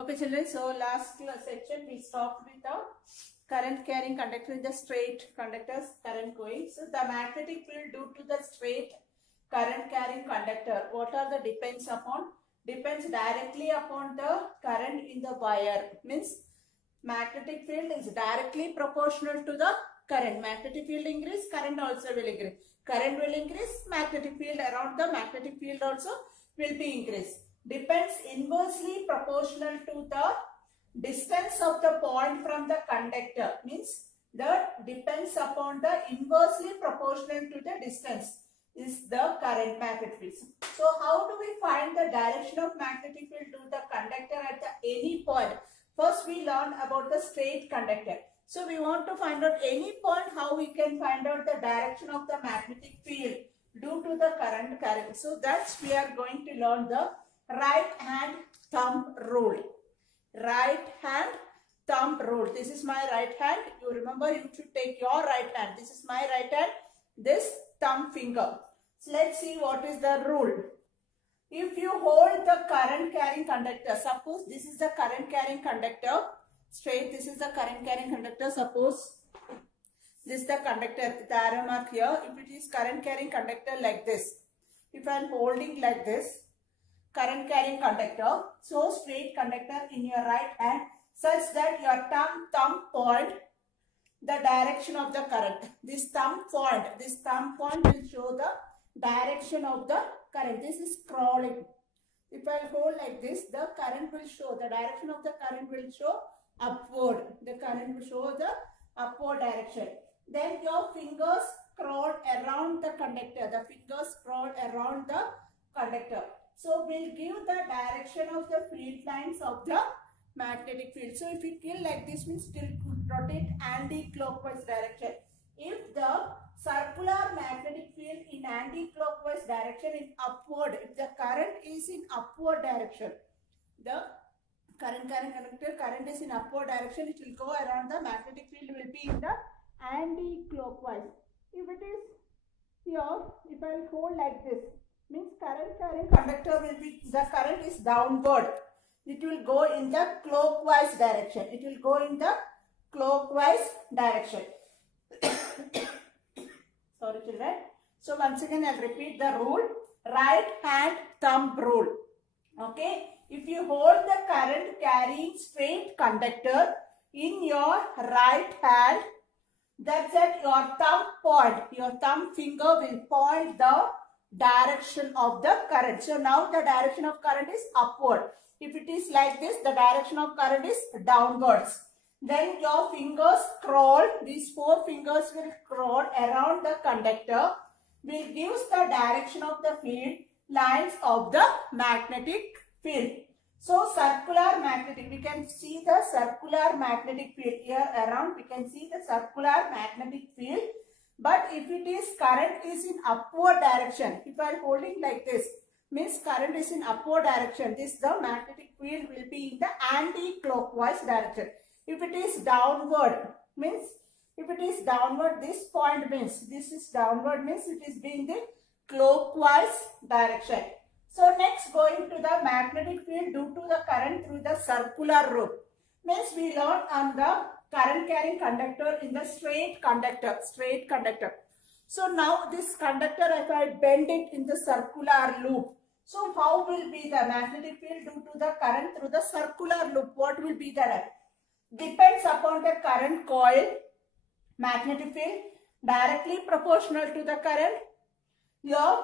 Okay, children. So last section we stopped with the current carrying conductor in the straight conductors, current going. So the magnetic field due to the straight current carrying conductor, what are the depends upon? Depends directly upon the current in the wire. Means magnetic field is directly proportional to the current. Magnetic field increase, current also will increase. Current will increase, magnetic field around the magnetic field also will be increased. Depends inversely proportional to the distance of the point from the conductor. Means that depends upon the inversely proportional to the distance is the current magnetic field. So how do we find the direction of magnetic field to the conductor at the any point? First we learn about the straight conductor. So we want to find out any point how we can find out the direction of the magnetic field due to the current carrying. So that's we are going to learn the right hand thumb rule. Right hand thumb rule. This is my right hand. You remember you should take your right hand. This is my right hand. This thumb finger. So let's see what is the rule. If you hold the current carrying conductor, suppose this is the current carrying conductor, straight, this is the current carrying conductor, suppose this is the conductor, the arrow mark here. If it is current carrying conductor like this, if I am holding like this, current carrying conductor, so straight conductor in your right hand, such that your thumb point the direction of the current. This thumb point will show the direction of the current. This is crawling. If I hold like this, the current will show, the direction of the current will show upward. The current will show the upward direction. Then your fingers crawl around the conductor. The fingers crawl around the conductor. So we'll give the direction of the field lines of the magnetic field. So if you kill like this, means still rotate anti-clockwise direction. If the circular magnetic field in anti-clockwise direction in upward, if the current is in upward direction, the current conductor current is in upward direction, it will go around the magnetic field will be in the anti-clockwise. If it is here, if I hold like this, means current carrying conductor will be, the current is downward. It will go in the clockwise direction. It will go in the clockwise direction. Sorry children. So once again I'll repeat the rule. Right hand thumb rule. Okay. If you hold the current carrying straight conductor in your right hand, that's at your thumb point. Your thumb finger will point the direction of the current. So now the direction of current is upward. If it is like this, the direction of current is downwards. Then your fingers crawl, these four fingers will crawl around the conductor, will give the direction of the field lines of the magnetic field. So circular magnetic, we can see the circular magnetic field here around, we can see the circular magnetic field. But if it is current is in upward direction, if I am holding like this, means current is in upward direction, this the magnetic field will be in the anti-clockwise direction. If it is downward, means if it is downward, this point means this is downward, means it is being the clockwise direction. So next going to the magnetic field due to the current through the circular route. Means we learn on the current carrying conductor in the straight conductor. So now this conductor, if I bend it in the circular loop, so how will be the magnetic field due to the current through the circular loop? What will be the depends upon the current coil. Magnetic field directly proportional to the current. Here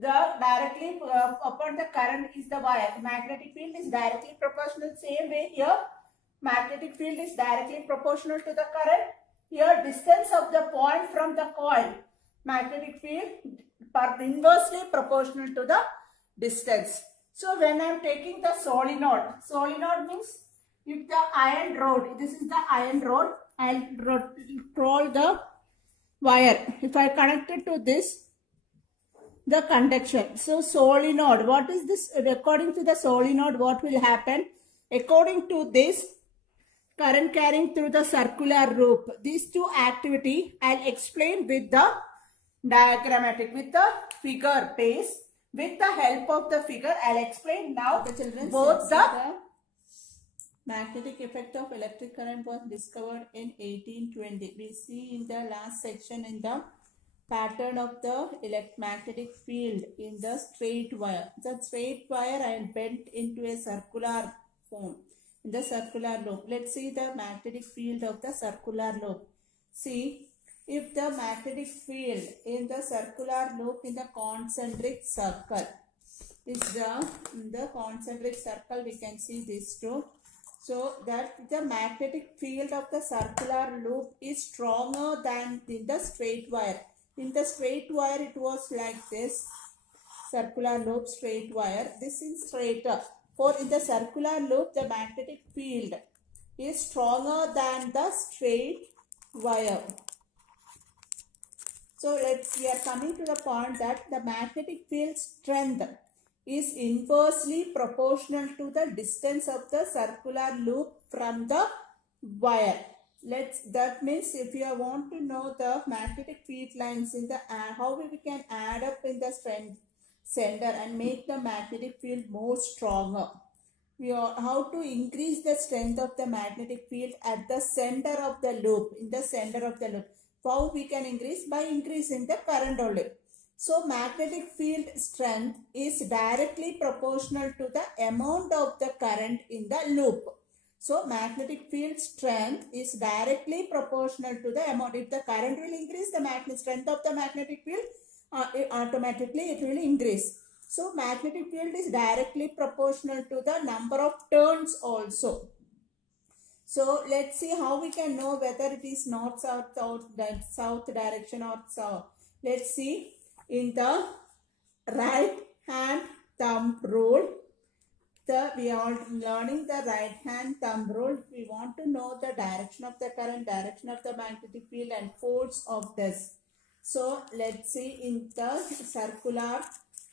the directly upon the current is the wire. Magnetic field is directly proportional. Same way here magnetic field is directly proportional to the current. Here distance of the point from the coil. Magnetic field inversely proportional to the distance. So when I am taking the solenoid means if the iron rod, this is the iron rod, I will roll the wire. If I connect it to this, the conduction. So solenoid, what is this? According to the solenoid, what will happen? According to this, current carrying through the circular loop. These two activity I'll explain with the diagrammatic, with the figure base. With the help of the figure, I'll explain now the children both the magnetic effect of electric current was discovered in 1820. We see in the last section in the pattern of the magnetic field in the straight wire. The straight wire and bent into a circular form in the circular loop. Let's see the magnetic field of the circular loop. See, if the magnetic field in the circular loop in the concentric circle is the concentric circle, we can see this too. So that the magnetic field of the circular loop is stronger than in the straight wire. In the straight wire it was like this, circular loop, straight wire. This is straighter. For in the circular loop the magnetic field is stronger than the straight wire. So we are coming to the point that the magnetic field strength is inversely proportional to the distance of the circular loop from the wire. That means if you want to know the magnetic field lines in the how we can add up in the center and make the magnetic field more stronger. How to increase the strength of the magnetic field at the center of the loop, in the center of the loop. How we can increase? By increasing the current only. So magnetic field strength is directly proportional to the amount of the current in the loop. So magnetic field strength is directly proportional to the amount. If the current will increase, the magnetic strength of the magnetic field automatically it will increase. So magnetic field is directly proportional to the number of turns also. So let's see how we can know whether it is north, south, south direction or south. Let's see in the right hand thumb rule. We are learning the right hand thumb rule. We want to know the direction of the current, direction of the magnetic field and force of this. So let's see in the circular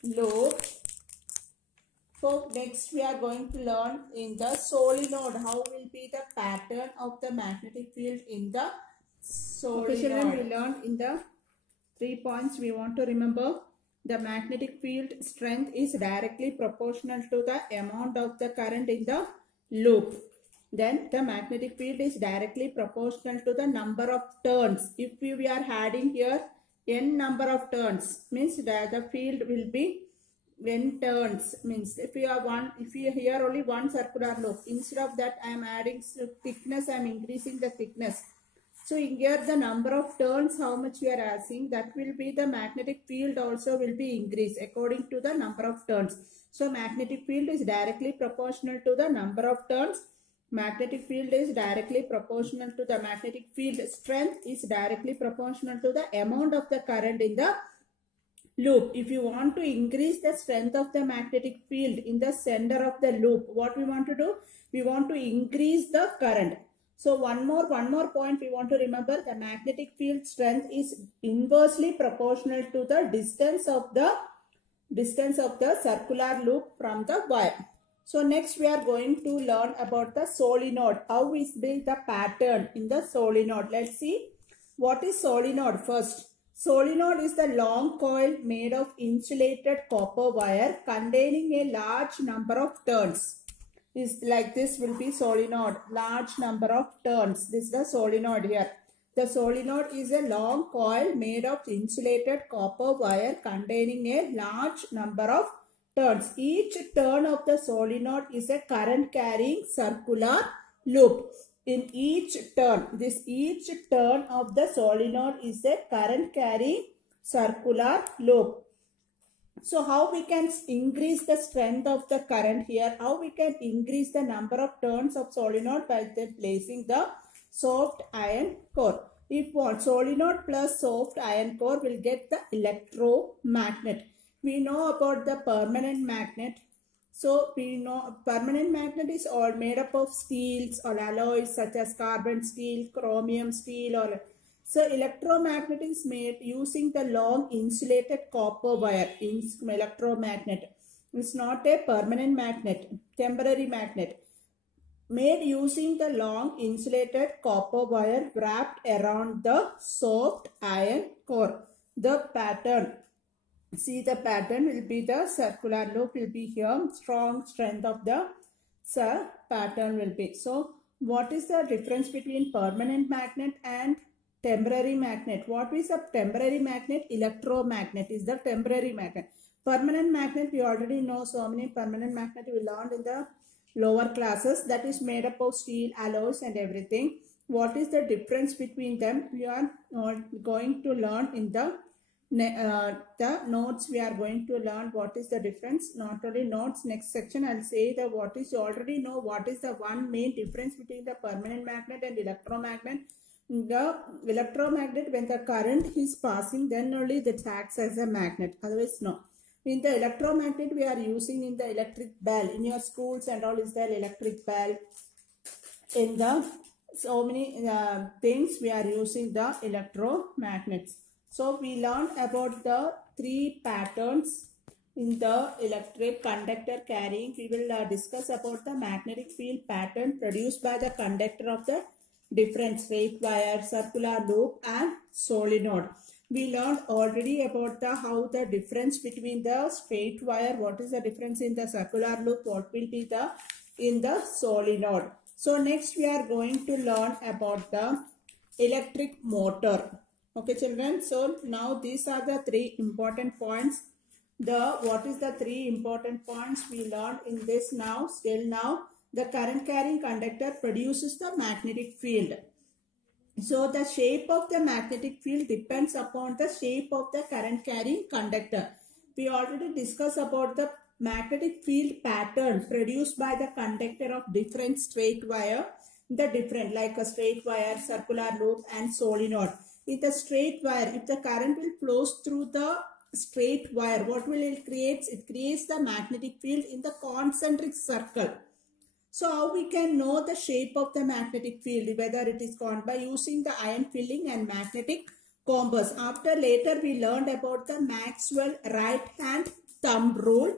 loop. So next we are going to learn in the solenoid how will be the pattern of the magnetic field in the solenoid. Okay, children, we learned in the 3 points we want to remember. The magnetic field strength is directly proportional to the amount of the current in the loop. Then the magnetic field is directly proportional to the number of turns. If we are adding here n number of turns, means that the field will be n turns. Means if you here only one circular loop, instead of that I am adding thickness, I am increasing the thickness. So here the number of turns how much we are asking, that will be the magnetic field also will be increased according to the number of turns. So magnetic field is directly proportional to the number of turns. Magnetic field is directly proportional to the magnetic field strength is directly proportional to the amount of the current in the loop. If you want to increase the strength of the magnetic field in the center of the loop, what we want to do? We want to increase the current. So one more point we want to remember, the magnetic field strength is inversely proportional to the distance of the circular loop from the wire. So next we are going to learn about the solenoid. How is the pattern in the solenoid? Let's see what is solenoid first. Solenoid is the long coil made of insulated copper wire containing a large number of turns. Is like this will be solenoid, large number of turns. This is the solenoid here. The solenoid is a long coil made of insulated copper wire containing a large number of turns. Each turn of the solenoid is a current carrying circular loop. In each turn of the solenoid is a current carrying circular loop. So how we can increase the strength of the current here? How we can increase the number of turns of solenoid? By placing the soft iron core. If what solenoid plus soft iron core will get the electromagnet. We know about the permanent magnet. So we know permanent magnet is all made up of steels or alloys such as carbon steel, chromium steel or so electromagnet is made using the long insulated copper wire. Electromagnet is not a permanent magnet, temporary magnet. Made using the long insulated copper wire wrapped around the soft iron core. The pattern, see the pattern will be the circular loop will be here. Strong strength of the pattern will be. So what is the difference between permanent magnet and temporary magnet? What is a temporary magnet? Electromagnet is the temporary magnet. Permanent magnet, we already know so many permanent magnet we learned in the lower classes, that is made up of steel, alloys and everything. What is the difference between them? We are going to learn in the notes. We are going to learn what is the difference. Not only notes, next section I'll say the what is, you already know what is the one main difference between the permanent magnet and electromagnet. The electromagnet, when the current is passing, then only it acts as a magnet, otherwise no. In the electromagnet, we are using in the electric bell. In your schools and all is there electric bell. In the so many things we are using the electromagnets. So we learned about the three patterns in the electric conductor carrying. We will discuss about the magnetic field pattern produced by the conductor of the different straight wire, circular loop and solenoid. We learned already about the how the difference between the straight wire, what is the difference in the circular loop, what will be the in the solenoid. So next we are going to learn about the electric motor. Okay children, so now these are the three important points. What is the three important points we learned in this now? Still now, the current carrying conductor produces the magnetic field. So the shape of the magnetic field depends upon the shape of the current carrying conductor. We already discussed about the magnetic field pattern produced by the conductor of different straight wire. The different like a straight wire, circular loop and solenoid. In the straight wire, if the current will flows through the straight wire, what will it create? It creates the magnetic field in the concentric circle. So how we can know the shape of the magnetic field, whether it is gone by using the iron filling and magnetic compass. After later we learned about the Maxwell right hand thumb rule,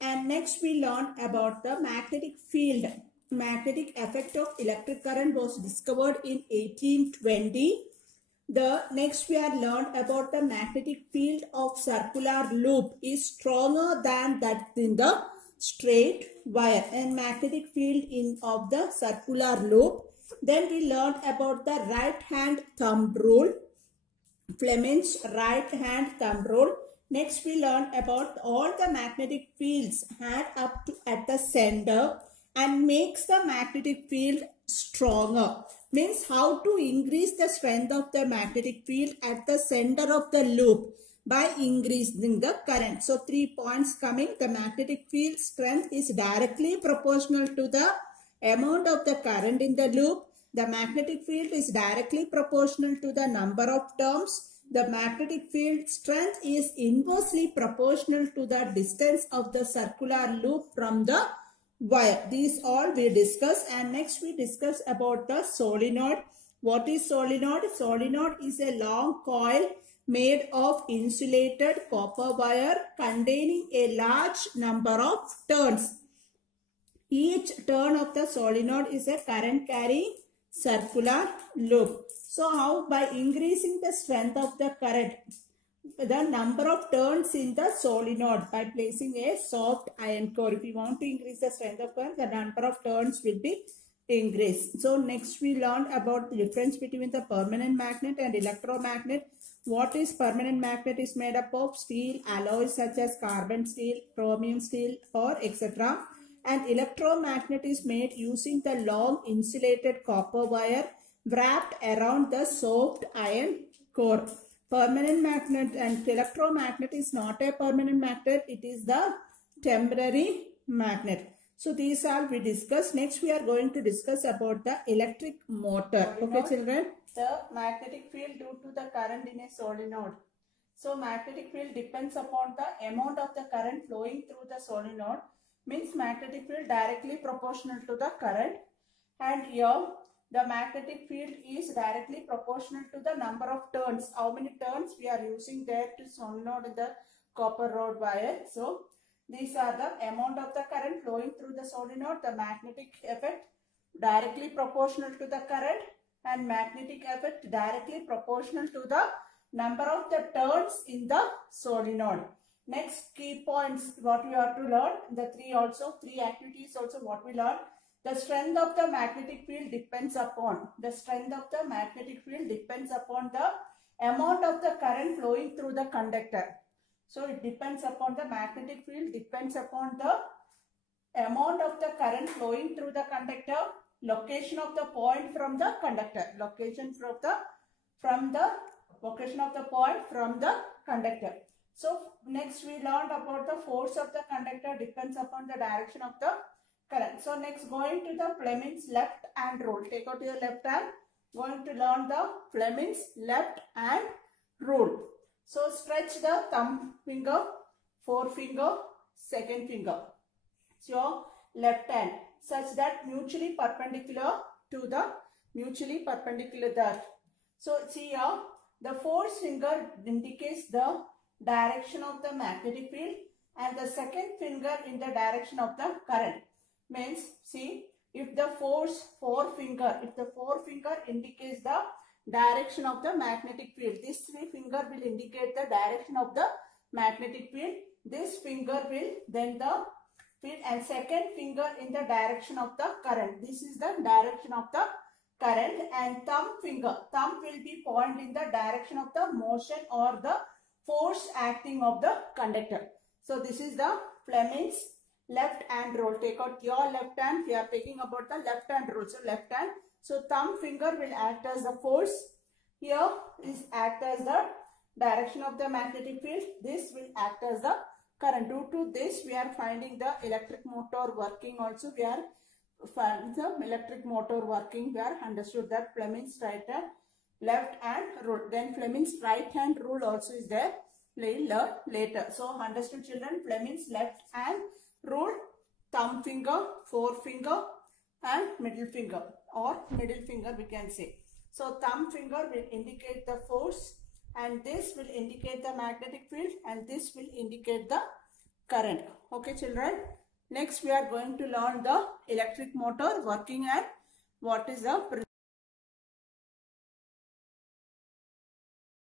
and next we learned about the magnetic field. Magnetic effect of electric current was discovered in 1820. The next we are learned about the magnetic field of circular loop is stronger than that in the straight wire, and magnetic field of the circular loop. Then we learned about the right hand thumb rule, Fleming's right hand thumb rule. Next we learned about all the magnetic fields had up to at the center and makes the magnetic field stronger. Means how to increase the strength of the magnetic field at the center of the loop by increasing the current. So 3 points coming. The magnetic field strength is directly proportional to the amount of the current in the loop. The magnetic field is directly proportional to the number of turns. The magnetic field strength is inversely proportional to the distance of the circular loop from the wire. These all we discuss, and next we discuss about the solenoid. What is solenoid? Solenoid is a long coil made of insulated copper wire containing a large number of turns. Each turn of the solenoid is a current carrying circular loop. So how? By increasing the strength of the current, the number of turns in the solenoid by placing a soft iron core. If you want to increase the strength of current, the number of turns will be increased. So next we learned about the difference between the permanent magnet and electromagnet. What is permanent magnet? Is made up of steel alloys such as carbon steel, chromium steel or etc. And electromagnet is made using the long insulated copper wire wrapped around the soft iron core. Permanent magnet and electromagnet is not a permanent magnet. It is the temporary magnet. So these are we discussed. Next we are going to discuss about the electric motor. Okay children. The magnetic field due to the current in a solenoid. So magnetic field depends upon the amount of the current flowing through the solenoid. Means magnetic field directly proportional to the current. And here the magnetic field is directly proportional to the number of turns. How many turns we are using there to solenoid in the copper rod wire. So these are the amount of the current flowing through the solenoid. The magnetic effect directly proportional to the current, and magnetic effect directly proportional to the number of the turns in the solenoid. Next key points what we have to learn, the three activities also what we learn. The strength of the magnetic field depends upon, the amount of the current flowing through the conductor. So it depends upon the magnetic field, depends upon the amount of the current flowing through the conductor, location of the point from the conductor, location of the point from the conductor. So next we learned about the force of the conductor depends upon the direction of the current. So next going to the Fleming's left hand rule. Take out your left hand. Going to learn the Fleming's left hand rule. So stretch the thumb finger, forefinger, second finger. So left hand such that mutually perpendicular that. So see here, the fourth finger indicates the direction of the magnetic field and the second finger in the direction of the current. Means see, if the forefinger indicates the direction of the magnetic field, this three finger will indicate the direction of the magnetic field. This finger will then the field and second finger in the direction of the current. This is the direction of the current, and thumb will be point in the direction of the motion or the force acting of the conductor. So this is the Fleming's left hand rule. Take out your left hand. We are taking about the left hand rule. So left hand. So thumb finger will act as the force. Here is act as the direction of the magnetic field. This will act as the current. Due to this, we are finding the electric motor working also. We are finding the electric motor working. We are understood that Fleming's left hand rule. Then Fleming's right hand rule also is there. Learn later. So understood children, Fleming's left hand rule, thumb finger, forefinger and middle finger, or middle finger we can say. So thumb finger will indicate the force and this will indicate the magnetic field and this will indicate the current. Okay children, next we are going to learn the electric motor working and what is the